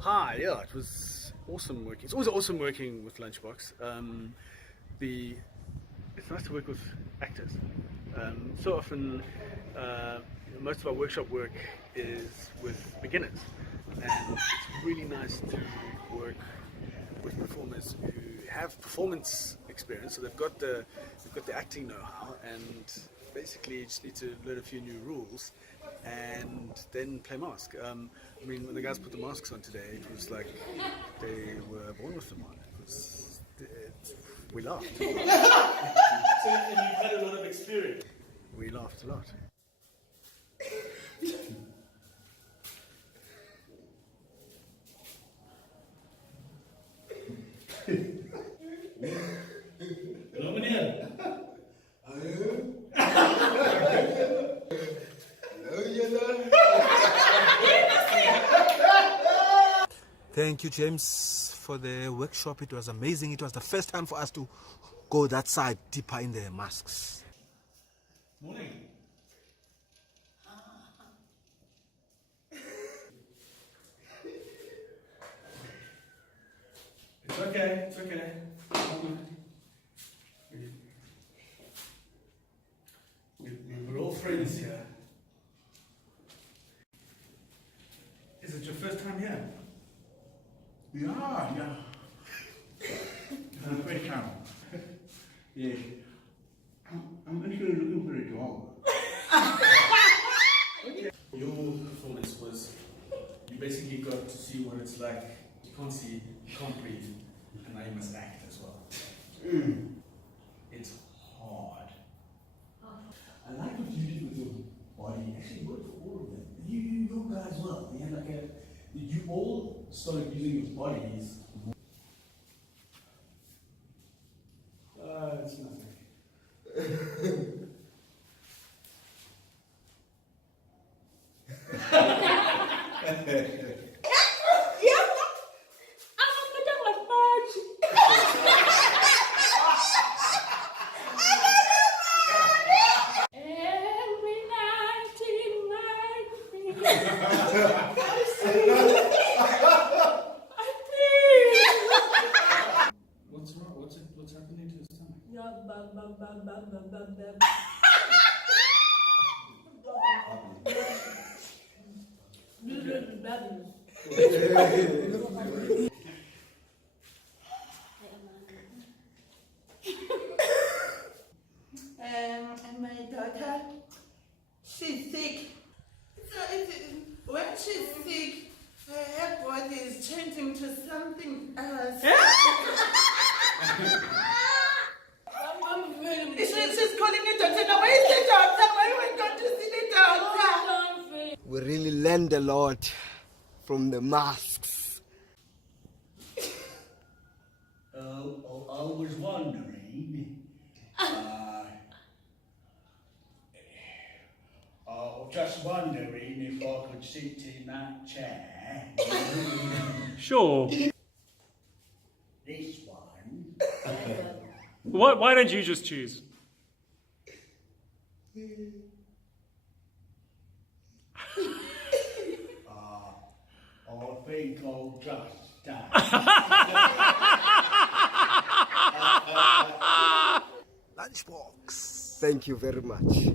Hi, yeah, it was awesome working. It's always awesome working with Lunchbox. It's nice to work with actors. So often, most of our workshop work is with beginners, and it's really nice to work with performers who have performance experience. So they've got the acting know-how, and basically you just need to learn a few new rules and then play mask. I mean, when the guys put the masks on today, it was like they were born with them on. We laughed. So, and you've had a lot of experience. We laughed a lot. Hello, meneer. Thank you, James, for the workshop. It was amazing. It was the first time for us to go that side, deeper in the masks. Morning. It's okay, it's okay. We're all friends here. Is it your first time here? Yeah. For the first time. Yeah. I'm actually looking for a job. Okay. Your performance was, you basically got to see what it's like. You can't see, you can't breathe, and now you must act as well. It's hard. I like what you did with your body. Actually worked for all of them. You guys well. You had like you all started using your bodies. It's nothing. What's wrong? What's happening to his stomach? And my daughter, she's sick. So when she's sick, her body is changing to something else. She's calling me doctor. Now, where is the doctor? When are we going to see the doctor? We really learned a lot from the masks. I was wondering. Just wondering if I could sit in that chair. Sure. This one. Why don't you just choose? I think I'll just stand. Lunchbox. Thank you very much.